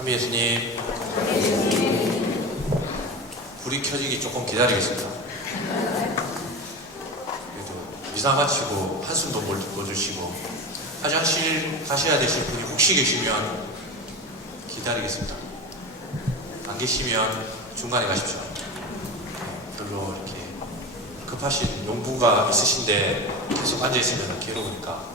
참여 예수님, 불이 켜지기 조금 기다리겠습니다. 그래도 미사 마치고 한숨도 몰아주시고 화장실 가셔야 되실 분이 혹시 계시면 기다리겠습니다. 안 계시면 중간에 가십시오. 별로 이렇게 급하신 용부가 있으신데 계속 앉아있으면 괴로우니까.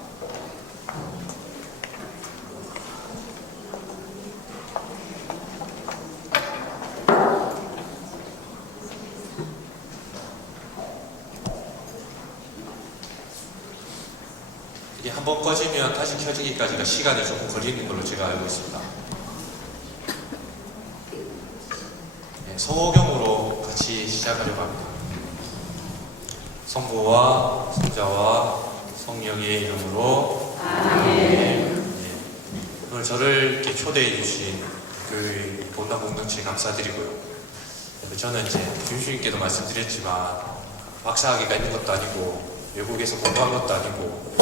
이게 한번 꺼지면 다시 켜지기까지가 시간이 조금 걸리는 걸로 제가 알고 있습니다. 네, 성호경으로 같이 시작하려고 합니다. 성부와 성자와 성령의 이름으로 아멘. 네, 오늘 저를 이렇게 초대해 주신 교회 본당 공동체 감사드리고요. 저는 이제 주님께도 말씀드렸지만 박사학위가 있는 것도 아니고 외국에서 공부한 것도 아니고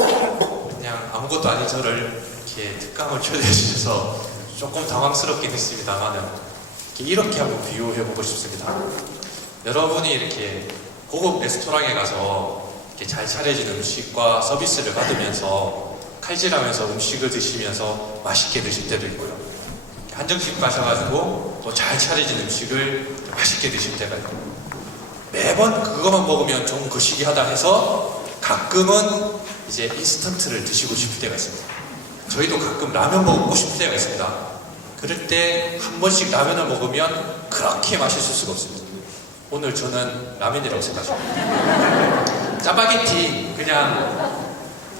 그냥 아무것도 아닌 저를 이렇게 특강을 초대해 주셔서 조금 당황스럽긴 했습니다만은 이렇게 한번 비유해보고 싶습니다. 여러분이 이렇게 고급 레스토랑에 가서 이렇게 잘 차려진 음식과 서비스를 받으면서 칼질하면서 음식을 드시면서 맛있게 드실 때도 있고요. 한정식 가셔가지고 또 잘 차려진 음식을 맛있게 드실 때가 있고, 매번 그것만 먹으면 좀 거시기하다 해서 가끔은 이제 인스턴트를 드시고 싶을 때가 있습니다. 저희도 가끔 라면 먹고 싶을 때가 있습니다. 그럴 때 한 번씩 라면을 먹으면 그렇게 맛있을 수가 없습니다. 오늘 저는 라면이라고 생각합니다. 짜파게티 그냥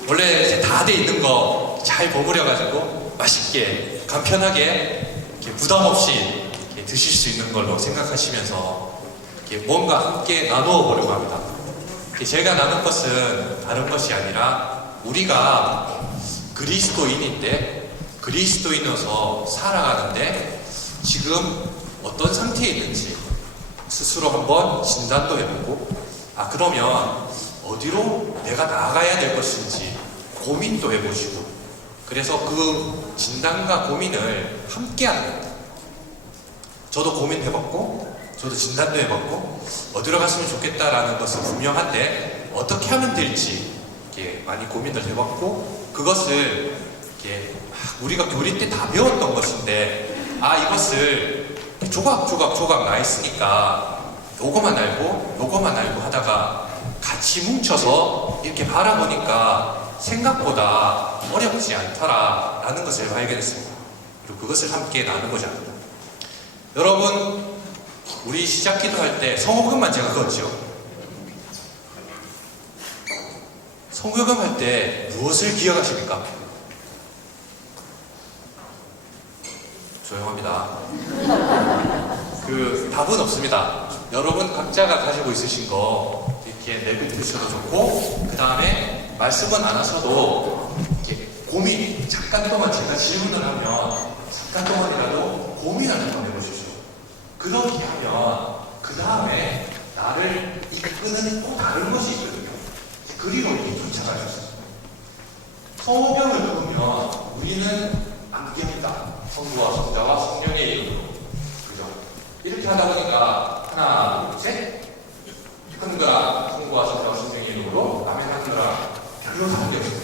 원래 다 돼 있는 거 잘 버무려가지고 맛있게 간편하게 이렇게 부담 없이 이렇게 드실 수 있는 걸로 생각하시면서 이렇게 뭔가 함께 나누어 보려고 합니다. 제가 나눈 것은 다른 것이 아니라 우리가 그리스도인인데 그리스도인으로서 살아가는데 지금 어떤 상태에 있는지 스스로 한번 진단도 해보고, 그러면 어디로 내가 나아가야 될 것인지 고민도 해보시고, 그래서 그 진단과 고민을 함께 하는 겁니다. 저도 고민해봤고 저도 진단도 해봤고 어디로 갔으면 좋겠다라는 것은 분명한데 어떻게 하면 될지 이렇게 많이 고민을 해봤고, 그것을 이렇게 우리가 교리 때 다 배웠던 것인데 이것을 조각 나 있으니까 요거만 알고 하다가 같이 뭉쳐서 이렇게 바라보니까 생각보다 어렵지 않더라라는 것을 발견했습니다. 그리고 그것을 함께 나누고자 합니다. 여러분, 우리 시작 기도할 때 성호금만 제가 그었죠. 성호금 할 때 무엇을 기억하십니까? 조용합니다. 답은 없습니다. 여러분 각자가 가지고 있으신 거 이렇게 내비두셔도 좋고, 그 다음에 말씀은 안 하셔도 이렇게 고민, 잠깐 동안 제가 질문을 하면 잠깐 동안이라도 고민을 한번 해보십시오. 그렇게 하면 그 다음에 나를 이끄는 또 다른 것이 있거든요. 그리고 이렇게 쫓아갈 수 있어요. 성호병을 누르면 우리는 암기합니다. 성부와 성자와 성령의 이름으로. 그죠? 이렇게 하다 보니까 하나, 둘, 셋. 한거라 성부와 성자와 성령의 이름으로. 아멘 한거라. 별로 다른 게 없어요.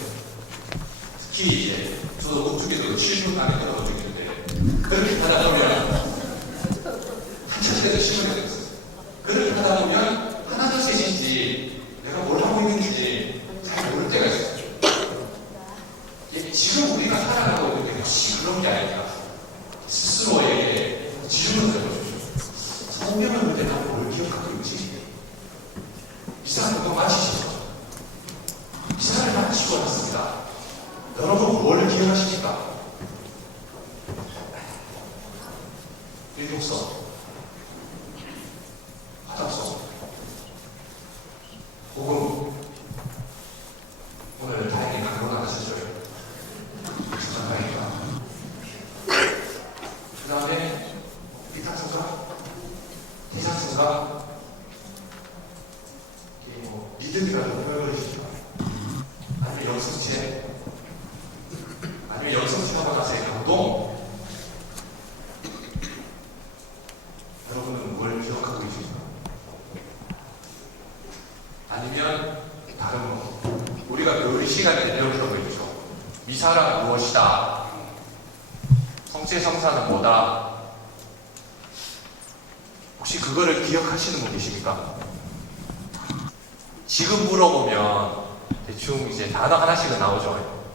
특히 이제 저도 목주기도 7분 안에 끊어 목주기인데 그렇게 하다 보면 한차식에서 시험이 되었어요. 그렇게 하다 보면 하나 둘 셋인지 내가 뭘 하고 있는지 잘 모를 때가 있어요. 지금 우리가 살아가고 있는 게 역시 그런 게 아닐까. 스스로에게 질문을 해보십시오. 성경을 볼 때 나는 뭘 기억하고 있지? 미사를 그거 마치시죠. 미사를 마치고 났습니다. 여러분 뭘 기억하십니까? 일독서, 화답서, 복음. 오늘 다행히 강론 안 하셨어요. 참 다행이다. 그 다음에 비탄성가, 대장성가, 믿음이라도 표현해주시죠. 아니면 영성체, 아니면 영성체 하고 나서의 감동, 시간에 배웠던 거 있죠. 미사가 무엇이다. 성체성사는 뭐다. 혹시 그거를 기억하시는 분 계십니까? 지금 물어보면 대충 이제 단어 하나씩은 나오죠.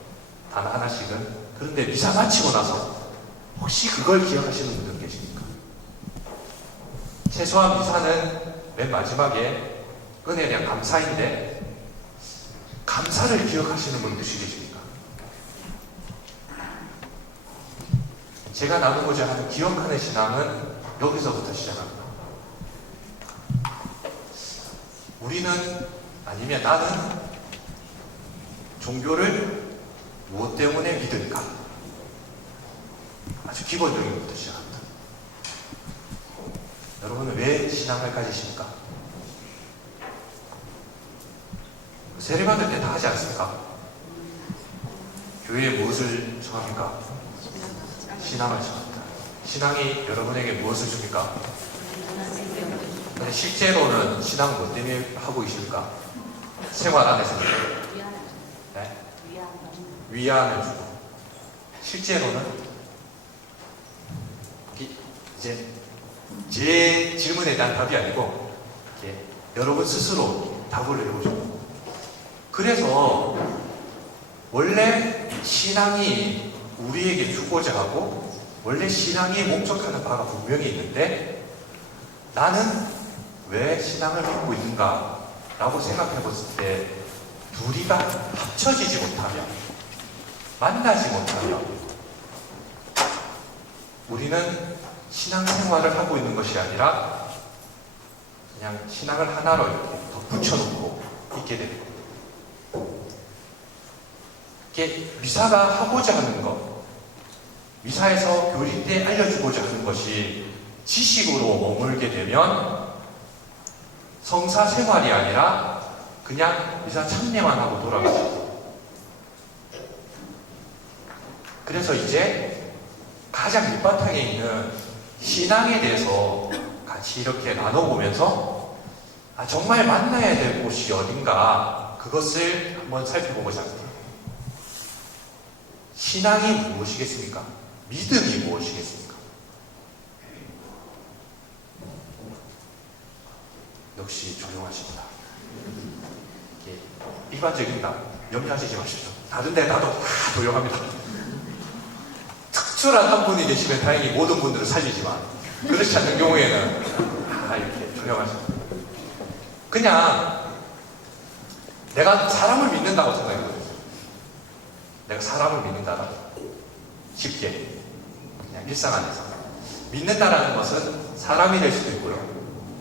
단어 하나씩은. 그런데 미사 마치고 나서 혹시 그걸 기억하시는 분들 계십니까? 최소한 미사는 맨 마지막에 은혜에 대한 감사인데 감사를 기억하시는 분들 계십니까? 제가 나누고자 하는 기억하는 신앙은 여기서부터 시작합니다. 우리는 아니면 나는 종교를 무엇 때문에 믿을까? 아주 기본적인 것부터 시작합니다. 여러분은 왜 신앙을 가지십니까? 세례 받을 때 다 하지 않습니까? 교회에 무엇을 청합니까? 신앙을 청합니다. 신앙이 여러분에게 무엇을 줍니까? 근데 실제로는 신앙을 뭐 때문에 하고 계십니까? 생활 안에서 네? 위안을 주고 실제로는 이제 제 질문에 대한 답이 아니고 여러분 스스로 답을 해보죠. 그래서 원래 신앙이 우리에게 주고자 하고 원래 신앙이 목적하는 바가 분명히 있는데 나는 왜 신앙을 믿고 있는가 라고 생각해 봤을 때 둘이가 합쳐지지 못하면 만나지 못하면 우리는 신앙생활을 하고 있는 것이 아니라 그냥 신앙을 하나로 이렇게 붙여놓고 있게 되는 겁니다. 이게 미사가 하고자 하는 것, 미사에서 교리 때 알려주고자 하는 것이 지식으로 머물게 되면 성사 생활이 아니라 그냥 미사 참여만 하고 돌아가시고 그래서 이제 가장 밑바탕에 있는 신앙에 대해서 같이 이렇게 나눠보면서 정말 만나야 될 곳이 어딘가 그것을 한번 살펴보고자 합니다. 신앙이 무엇이겠습니까? 믿음이 무엇이겠습니까? 역시 조용하십니다. 일반적인 다 염려하시지 마십시오. 다른 데 가도 다 조용합니다. 특출한 한 분이 계시면 다행히 모든 분들을 살리지만 그렇지 않는 경우에는 이렇게 조용하십니다. 그냥 내가 사람을 믿는다고 생각해보세요. 내가 사람을 믿는다라 쉽게 그냥 일상 안에서 믿는다라는 것은 사람이 될 수도 있고요.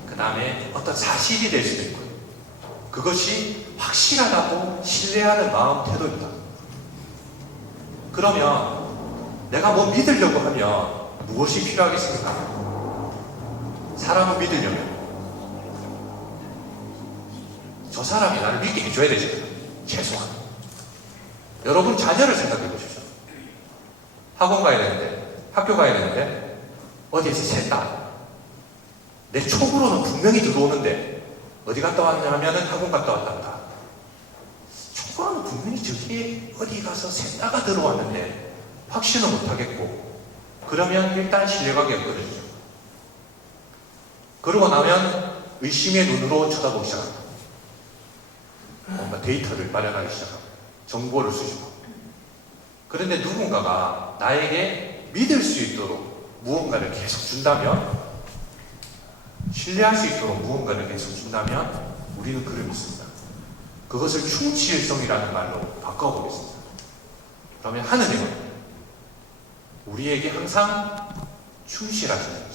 그 다음에 어떤 사실이 될 수도 있고요. 그것이 확실하다고 신뢰하는 마음 태도입니다. 그러면 내가 뭐 믿으려고 하면 무엇이 필요하겠습니까? 사람을 믿으려면 저 사람이 나를 믿게 해줘야 되잖아요. 최소한. 여러분 자녀를 생각해 보십시오. 학원 가야 되는데, 학교 가야 되는데 어디에서 샜다. 내 촉으로는 분명히 들어오는데 어디 갔다 왔냐 하면은 학원 갔다 왔답니다. 촉으로는 분명히 저기에 어디 가서 샜다가 들어왔는데 확신은 못하겠고 그러면 일단 신뢰관계가 끊어지죠. 그러고 나면 의심의 눈으로 쳐다보기 시작합니다. 뭔가 데이터를 마련하기 시작합니다. 정보를 수집하고. 그런데 누군가가 나에게 믿을 수 있도록 무언가를 계속 준다면, 신뢰할 수 있도록 무언가를 계속 준다면 우리는 그를 믿습니다. 그것을 충실성이라는 말로 바꿔보겠습니다. 그러면 하느님은 우리에게 항상 충실하시는 거죠.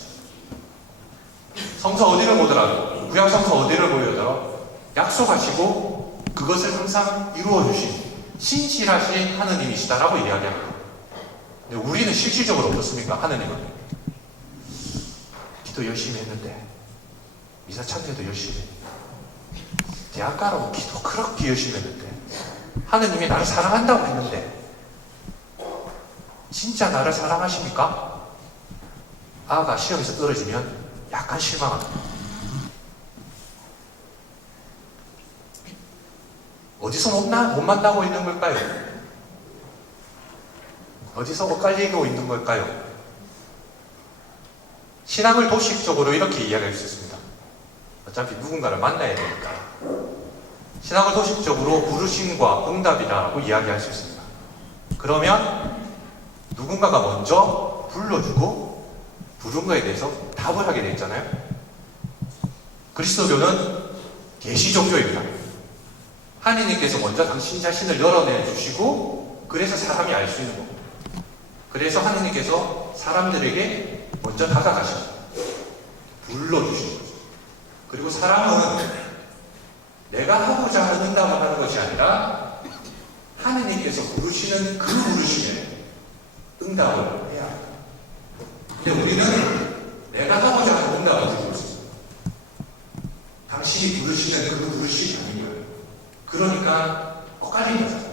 성서 어디를 보더라도, 구약 성서 어디를 보여도 약속하시고 그것을 항상 이루어주신 신실하신 하느님이시다라고 이야기합니다. 근데 우리는 실질적으로 어떻습니까? 하느님은 기도 열심히 했는데, 미사 찬양도 열심히 했는데, 대학 가라고 기도 그렇게 열심히 했는데, 하느님이 나를 사랑한다고 했는데 진짜 나를 사랑하십니까? 아가 시험에서 떨어지면 약간 실망합니다. 어디서 못 만나고 있는 걸까요? 어디서 엇갈리고 있는 걸까요? 신앙을 도식적으로 이렇게 이야기할 수 있습니다. 어차피 누군가를 만나야 되니까. 신앙을 도식적으로 부르심과 응답이라고 이야기할 수 있습니다. 그러면 누군가가 먼저 불러주고 부른 거에 대해서 답을 하게 되어 있잖아요. 그리스도교는 계시 종교입니다. 하느님께서 먼저 당신 자신을 열어내 주시고 그래서 사람이 알 수 있는 겁니다. 그래서 하느님께서 사람들에게 먼저 다가가시고 불러주시는 거죠. 그리고 사람은 내가 하고자 하는 응답을 하는 것이 아니라 하느님께서 부르시는 그 부르심에 응답을 해야 합니다. 근데 우리는 내가 하고자 하는 응답을 드리고 있습니다. 당신이 부르시는 그 부르심이 아닌 거예요. 그러니까 엇갈린 거죠.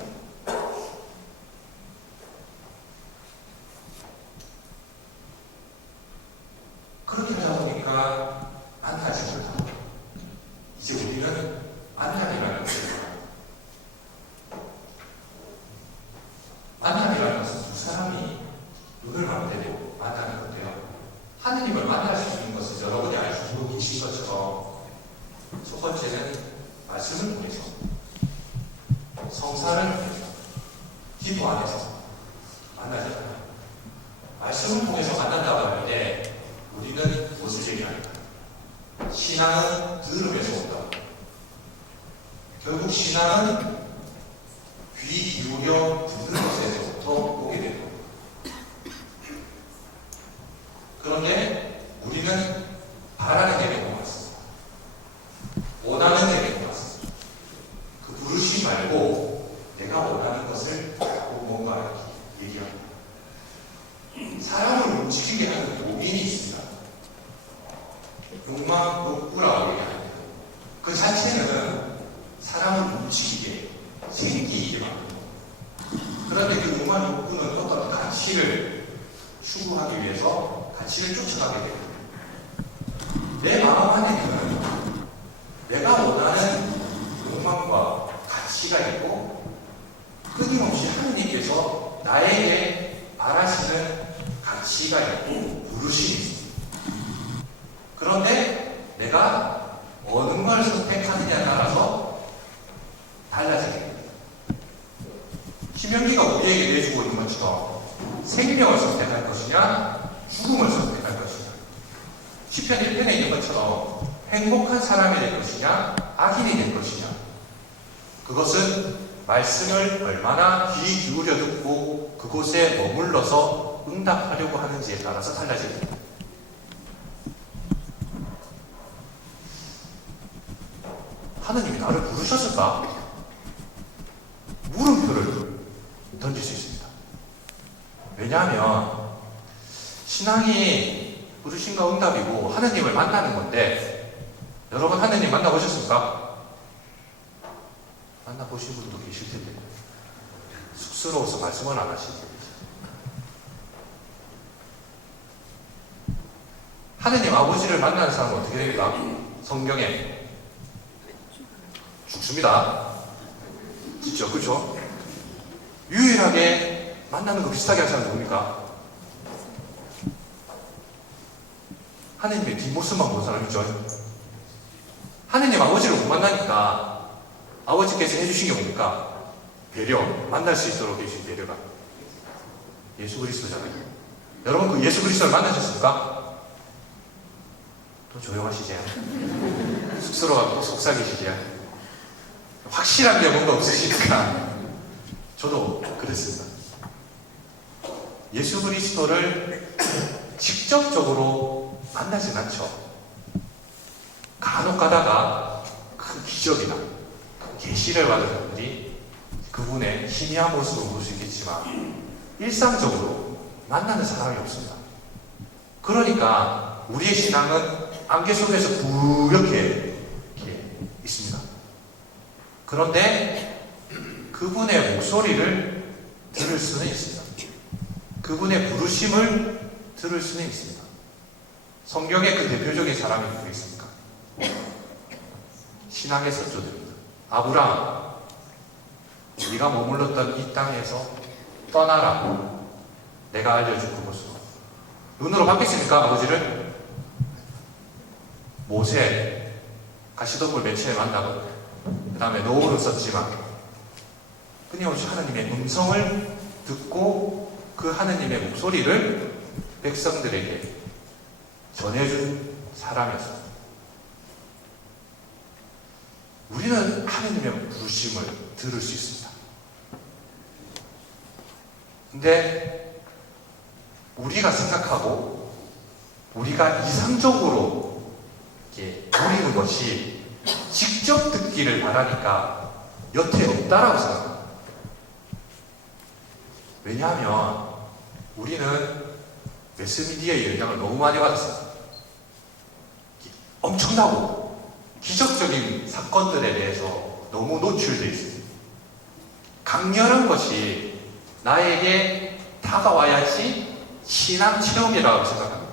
그렇게 하다 보니까 만나지 못하고 이제 우리는 만남이라는 것을 만남이라는 것은 두 사람이 눈을 맞게 되고 만나는 건데요. 하느님을 만나실 수 있는 것은 여러분이 알고 계신 것처럼 첫 번째는 말씀을 통해서, 성사를 통해서, 기도 안에서 만나잖아요. 말씀을 통해서 만난다고 할 때 우리는 무엇을 얘기합니까? 신앙은 들음에서 온다. 결국 신앙은 귀 기울여 듣는 것에서부터 오게 되는 겁니다. 그런데 우리는 바라는 예배가 왔습니다. 원하는 예배가 왔습니다. 그 부르심 말고 내가 원하는 것을 뭔가 얘기합니다. 사람을 움직이게 하는 요인이 있습니다. 욕망, 욕구라고 얘기합니다. 그 자체는 사람을 움직이게, 생기게 만듭니다. 그런데 그 욕망, 욕구는 어떤 가치를 추구하기 위해서 가치를 쫓아가게 됩니다. 내 마음 안에는 내가 원하는 욕망과 가치가 있고 끊임없이 하느님께서 나에게 바라시는 가치가 있고 부르심이 있습니다. 그런데 내가 어느 걸 선택하느냐에 따라서 달라지게 됩니다. 신명기가 우리에게 내주고 있는 것처럼 생명을 선택할 것이냐 죽음을 선택할 것이냐, 시편 1편에 있는 것처럼 행복한 사람이 될 것이냐 악인이 될 것이냐, 그것은 말씀을 얼마나 귀 기울여 듣고 그곳에 머물러서 응답하려고 하는지에 따라서 달라집니다. 하느님이 나를 부르셨을까? 물음표를 던질 수 있습니다. 왜냐하면 신앙이 부르심과 응답이고 하느님을 만나는 건데, 여러분 하느님 만나보셨습니까? 만나보신 분도 계실 텐데 쑥스러워서 말씀을 안 하시는 분이 하느님 아버지를 만나는 사람은 어떻게 됩니까? 성경에 죽습니다. 진짜 그렇죠? 유일하게 만나는 거 비슷하게 한 사람이 누굽니까? 하느님의 뒷모습만 본 사람이죠. 하느님 아버지를 못 만나니까 아버지께서 해주신 게 뭡니까? 배려, 만날 수 있도록 해주신 배려가 예수 그리스도잖아요. 여러분 그 예수 그리스도를 만나셨습니까? 또 조용하시지? 쑥스러워하고 속삭이시지? 확실한 게 뭔가 없으시니까. 저도 그랬습니다. 예수 그리스도를 직접적으로 만나진 않죠. 간혹 가다가 그 기적이나 그 계시를 받은 분들이 그분의 희미한 모습을 볼 수 있겠지만 일상적으로 만나는 사람이 없습니다. 그러니까 우리의 신앙은 안개 속에서 부옇게 있습니다. 그런데 그분의 목소리를 들을 수는 있습니다. 그분의 부르심을 들을 수는 있습니다. 성경에 그 대표적인 사람이 누구 있습니까? 신앙의 선조들입니다. 아브라함, 네가 머물렀던 이 땅에서 떠나라. 내가 알려줄 그곳으로. 눈으로 봤겠습니까? 아버지를? 모세 가시덤불 맨 처음에 만나고 그 다음에 노후를 썼지만 끊임없이 하나님의 음성을 듣고 그 하나님의 목소리를 백성들에게 전해준 사람이었습니다. 우리는 하나님의 부르심을 들을 수 있습니다. 근데 우리가 생각하고 우리가 이상적으로 누리는 것이 직접 듣기를 바라니까 여태 없다라고 생각합니다. 왜냐하면 우리는 매스미디어의 영향을 너무 많이 받았어요. 엄청나고 기적적인 사건들에 대해서 너무 노출되어 있습니다. 강렬한 것이 나에게 다가와야지 신앙 체험이라고 생각합니다.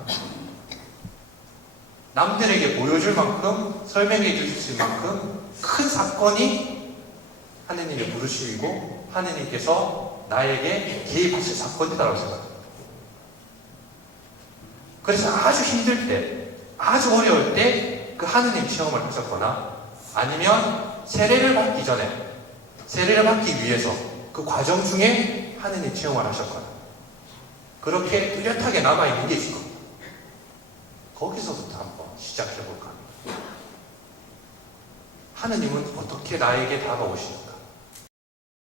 남들에게 보여줄 만큼, 설명해 주실 만큼 큰 사건이 하느님의 부르심이고 하느님께서 나에게 개입하실 사건이라고 생각합니다. 그래서 아주 힘들 때, 아주 어려울 때 그 하느님 체험을 하셨거나 아니면 세례를 받기 전에, 세례를 받기 위해서 그 과정 중에 하느님 체험을 하셨거나 그렇게 뚜렷하게 남아있는 게 있을 겁니다. 거기서부터 한번 시작해볼까 합니다. 하느님은 어떻게 나에게 다가오시는가?